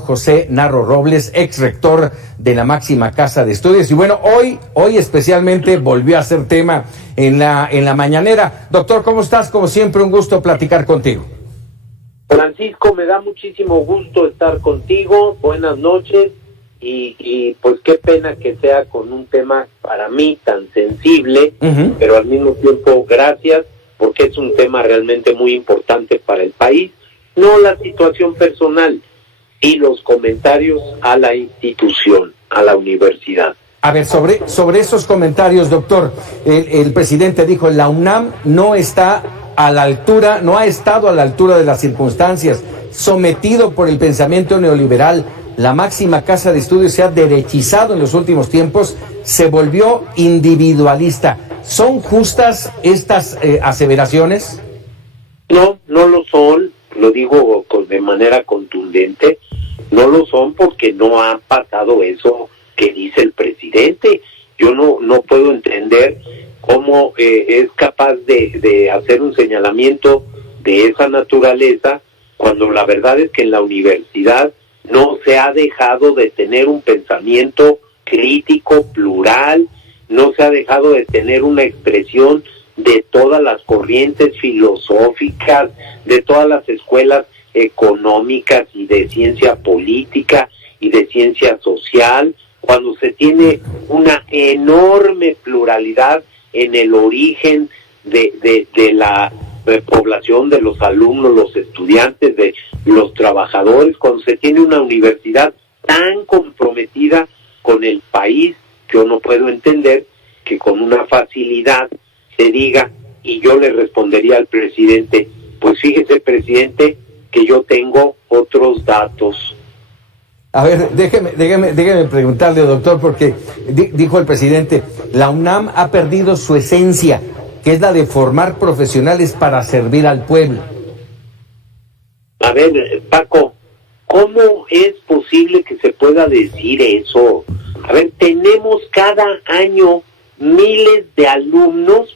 José Narro Robles, ex rector de la máxima casa de estudios. Y bueno, hoy especialmente volvió a ser tema en la mañanera. Doctor, ¿cómo estás? Como siempre, un gusto platicar contigo. Francisco, me da muchísimo gusto estar contigo. Buenas noches. Y pues qué pena que sea con un tema para mí tan sensible, pero al mismo tiempo gracias, porque es un tema realmente muy importante para el país. No la situación personal, y los comentarios a la institución, a la universidad. A ver, sobre esos comentarios, doctor, el presidente dijo, la UNAM no está a la altura, no ha estado a la altura de las circunstancias, sometido por el pensamiento neoliberal. La máxima casa de estudios se ha derechizado en los últimos tiempos, se volvió individualista. ¿Son justas estas aseveraciones? No, no lo son, lo digo de manera contundente, no lo son porque no ha pasado eso que dice el presidente. Yo no puedo entender cómo es capaz de hacer un señalamiento de esa naturaleza cuando la verdad es que en la universidad no se ha dejado de tener un pensamiento crítico, plural, no se ha dejado de tener una expresión de todas las corrientes filosóficas, de todas las escuelas económicas y de ciencia política y de ciencia social, cuando se tiene una enorme pluralidad en el origen de la población, de los alumnos, los estudiantes, de los trabajadores, cuando se tiene una universidad tan comprometida con el país. Yo no puedo entender que con una facilidad se diga, y yo le respondería al presidente, pues fíjese, presidente, que yo tengo otros datos. A ver, déjeme preguntarle, doctor, porque dijo el presidente, la UNAM ha perdido su esencia, que es la de formar profesionales para servir al pueblo. A ver, Paco, ¿cómo es posible que se pueda decir eso? A ver, tenemos cada año miles de alumnos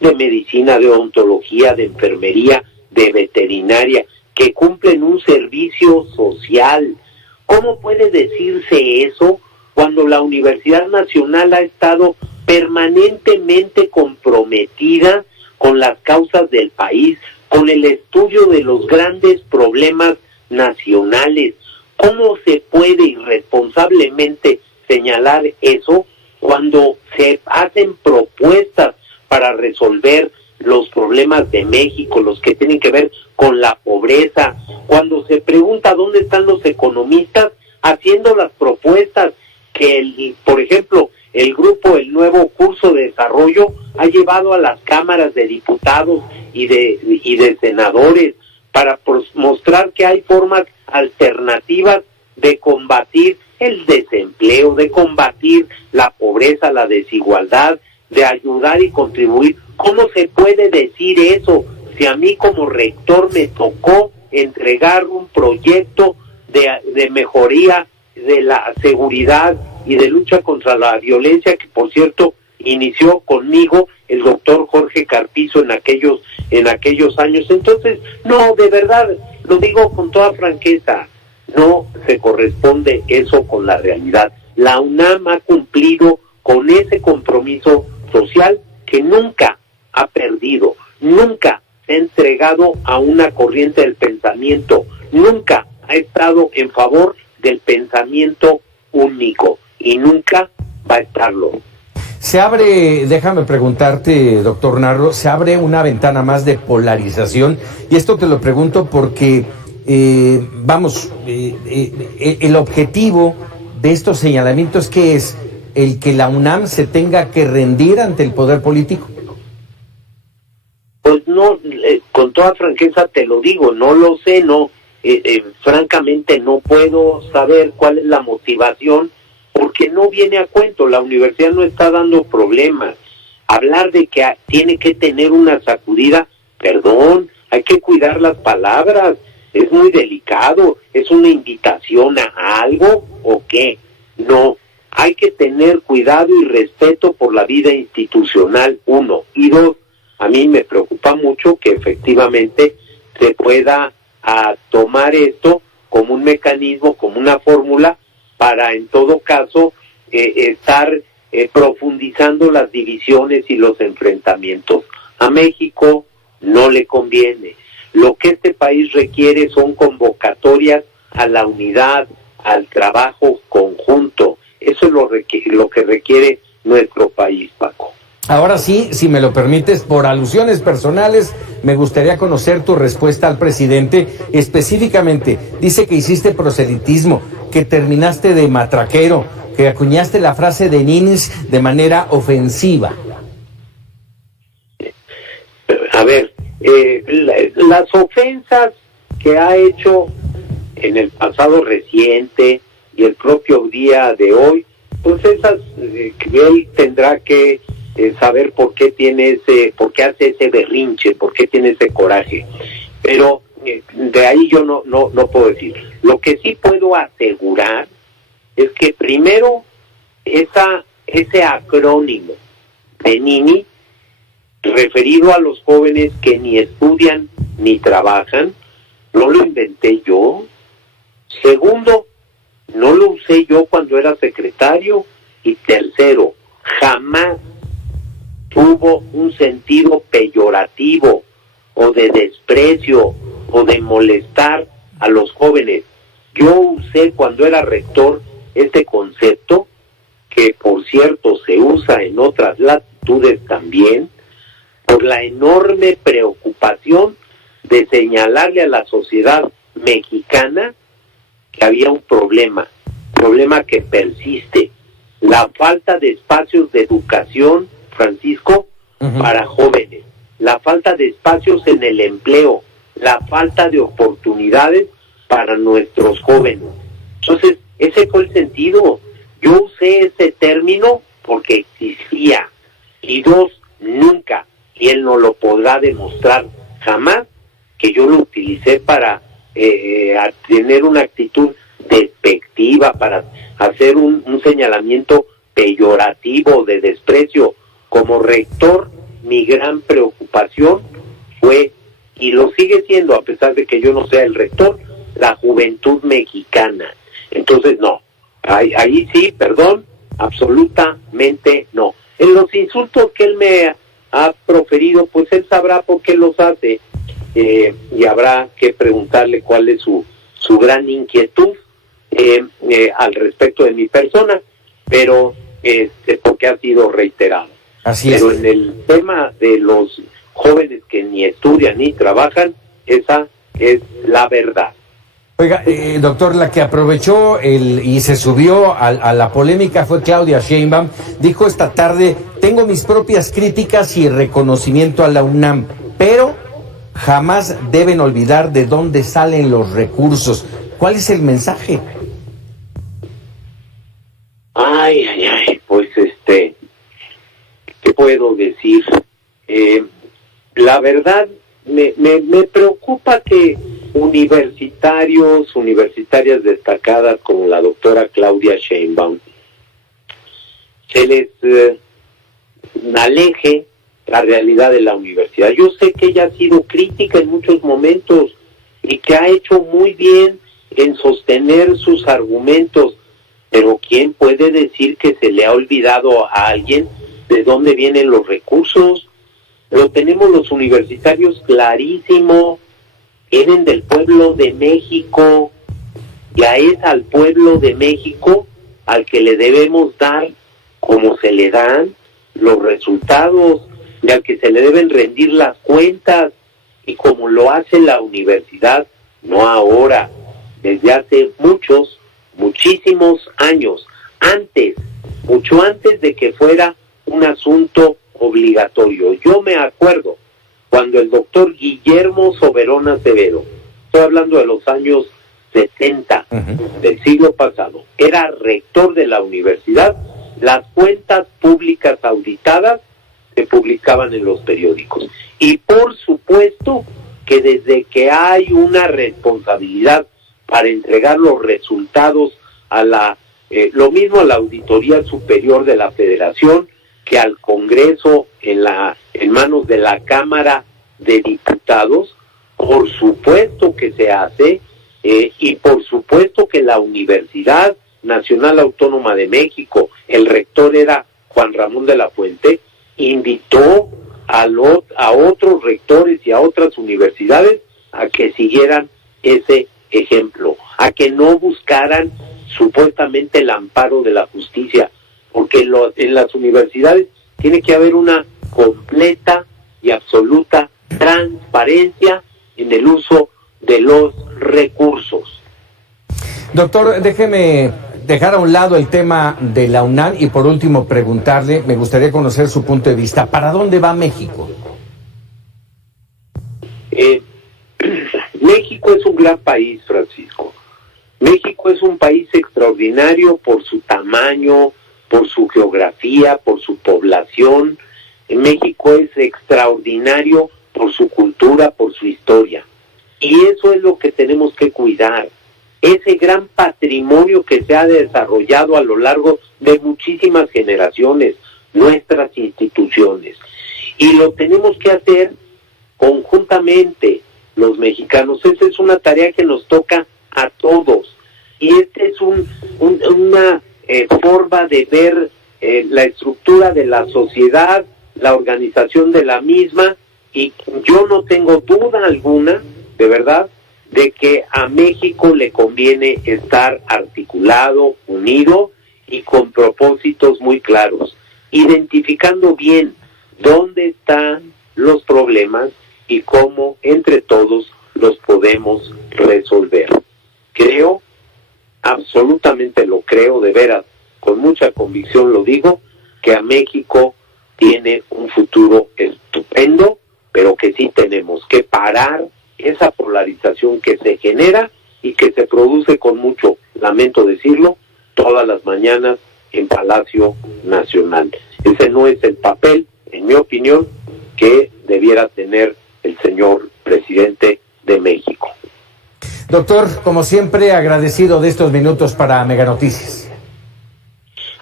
de medicina, de odontología, de enfermería, de veterinaria, que cumplen un servicio social. ¿Cómo puede decirse eso cuando la Universidad Nacional ha estado permanentemente comprometida con las causas del país, con el estudio de los grandes problemas nacionales? ¿Cómo se puede irresponsablemente señalar eso cuando se hacen propuestas para resolver los problemas de México, los que tienen que ver con la pobreza, cuando se pregunta dónde están los economistas haciendo las propuestas que, por ejemplo, el nuevo curso de desarrollo ha llevado a las cámaras de diputados y de senadores para mostrar que hay formas alternativas de combatir el desempleo, de combatir la pobreza, la desigualdad, de ayudar y contribuir? ¿Cómo se puede decir eso si a mí como rector me tocó entregar un proyecto de mejoría de la seguridad y de lucha contra la violencia, que por cierto inició conmigo el doctor Jorge Carpizo en aquellos años? Entonces, no, de verdad, lo digo con toda franqueza, no se corresponde eso con la realidad. La UNAM ha cumplido con ese compromiso social que nunca ha perdido, nunca se ha entregado a una corriente del pensamiento, nunca ha estado en favor del pensamiento único y nunca va a estarlo. Se abre, déjame preguntarte, doctor Narro, se abre una ventana más de polarización, y esto te lo pregunto porque, el objetivo de estos señalamientos, ¿qué es? ¿El que la UNAM se tenga que rendir ante el poder político? Pues no, con toda franqueza te lo digo, no lo sé, francamente no puedo saber cuál es la motivación, porque no viene a cuento. La universidad no está dando problemas. Hablar de que tiene que tener una sacudida, perdón, hay que cuidar las palabras, es muy delicado. ¿Es una invitación a algo o qué? No, hay que tener cuidado y respeto por la vida institucional, uno. Y dos, a mí me preocupa mucho que efectivamente se pueda tomar esto como un mecanismo, como una fórmula para en todo caso estar profundizando las divisiones y los enfrentamientos. A México no le conviene. Lo que este país requiere son convocatorias a la unidad, al trabajo conjunto. Eso es lo que requiere nuestro país, Paco. Ahora sí, si me lo permites, por alusiones personales, me gustaría conocer tu respuesta al presidente. Específicamente, dice que hiciste proselitismo, que terminaste de matraquero, que acuñaste la frase de ninis de manera ofensiva. A ver, las ofensas que ha hecho en el pasado reciente y el propio día de hoy, pues esas que él tendrá que saber por qué hace ese berrinche, por qué tiene ese coraje. Pero de ahí yo no puedo decir. Lo que sí puedo asegurar es que primero ese acrónimo de Nini, referido a los jóvenes que ni estudian ni trabajan, no lo inventé yo. Segundo, no lo usé yo cuando era secretario. Y tercero, jamás tuvo un sentido peyorativo o de desprecio o de molestar a los jóvenes. Yo usé cuando era rector este concepto, que por cierto se usa en otras latitudes también, por la enorme preocupación de señalarle a la sociedad mexicana que había un problema que persiste, la falta de espacios de educación, Francisco, para jóvenes, la falta de espacios en el empleo, la falta de oportunidades para nuestros jóvenes. Entonces, ese fue el sentido. Yo usé ese término porque existía. Y dos, nunca, y él no lo podrá demostrar jamás, que yo lo utilicé para tener una actitud despectiva, para hacer un señalamiento peyorativo, de desprecio. Como rector, mi gran preocupación fue, y lo sigue siendo a pesar de que yo no sea el rector, la juventud mexicana. Entonces no, ahí sí, perdón, absolutamente no. En los insultos que él me ha proferido, pues él sabrá por qué los hace, y habrá que preguntarle cuál es su gran inquietud al respecto de mi persona, pero porque ha sido reiterado. Así pero es. En el tema de los jóvenes que ni estudian ni trabajan, esa es la verdad. Oiga, doctor, la que aprovechó y se subió a la polémica fue Claudia Sheinbaum. Dijo esta tarde: tengo mis propias críticas y reconocimiento a la UNAM, pero jamás deben olvidar de dónde salen los recursos. ¿Cuál es el mensaje? Pues ¿qué puedo decir? La verdad, me preocupa que universitarias destacadas como la doctora Claudia Sheinbaum, se les aleje la realidad de la universidad. Yo sé que ella ha sido crítica en muchos momentos y que ha hecho muy bien en sostener sus argumentos, pero ¿quién puede decir que se le ha olvidado a alguien de dónde vienen los recursos? Lo tenemos los universitarios clarísimo, vienen del pueblo de México, ya es al pueblo de México al que le debemos dar, como se le dan, los resultados, y al que se le deben rendir las cuentas, y como lo hace la universidad, no ahora, desde hace muchísimos años, mucho antes de que fuera un asunto obligatorio. Yo me acuerdo cuando el doctor Guillermo Soberón Acevedo, estoy hablando de los años 70 del siglo pasado, era rector de la universidad, las cuentas públicas auditadas se publicaban en los periódicos. Y por supuesto que desde que hay una responsabilidad para entregar los resultados a lo mismo a la Auditoría Superior de la Federación que al Congreso en manos de la Cámara de Diputados, por supuesto que se hace, y por supuesto que la Universidad Nacional Autónoma de México, el rector era Juan Ramón de la Fuente, invitó a otros rectores y a otras universidades a que siguieran ese ejemplo, a que no buscaran supuestamente el amparo de la justicia, porque en las universidades tiene que haber una completa y absoluta transparencia en el uso de los recursos. Doctor, déjeme dejar a un lado el tema de la UNAM y por último preguntarle, me gustaría conocer su punto de vista. ¿Para dónde va México? México es un gran país, Francisco. México es un país extraordinario por su tamaño, por su geografía, por su población. México es extraordinario por su cultura, por su historia. Y eso es lo que tenemos que cuidar. Ese gran patrimonio que se ha desarrollado a lo largo de muchísimas generaciones, nuestras instituciones. Y lo tenemos que hacer conjuntamente los mexicanos. Esa es una tarea que nos toca a todos. Y esta es una forma de ver la estructura de la sociedad, la organización de la misma, y yo no tengo duda alguna, de verdad, de que a México le conviene estar articulado, unido y con propósitos muy claros, identificando bien dónde están los problemas y cómo entre todos los podemos resolver. Creo, absolutamente lo creo, de veras, con mucha convicción lo digo, que a México tiene un futuro estupendo, pero que sí tenemos que parar esa polarización que se genera y que se produce con mucho, lamento decirlo, todas las mañanas en Palacio Nacional. Ese no es el papel, en mi opinión, que debiera tener el señor presidente de México. Doctor, como siempre, agradecido de estos minutos para Mega Noticias.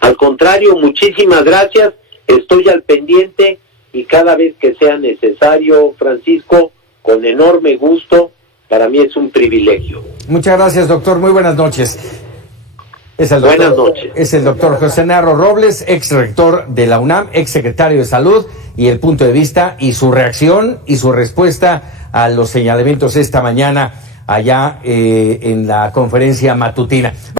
Al contrario, muchísimas gracias, estoy al pendiente y cada vez que sea necesario, Francisco, con enorme gusto, para mí es un privilegio. Muchas gracias, doctor, muy buenas noches. Buenas noches. Es el doctor José Narro Robles, ex rector de la UNAM, ex secretario de Salud, y el punto de vista y su reacción y su respuesta a los señalamientos esta mañana allá en la conferencia matutina.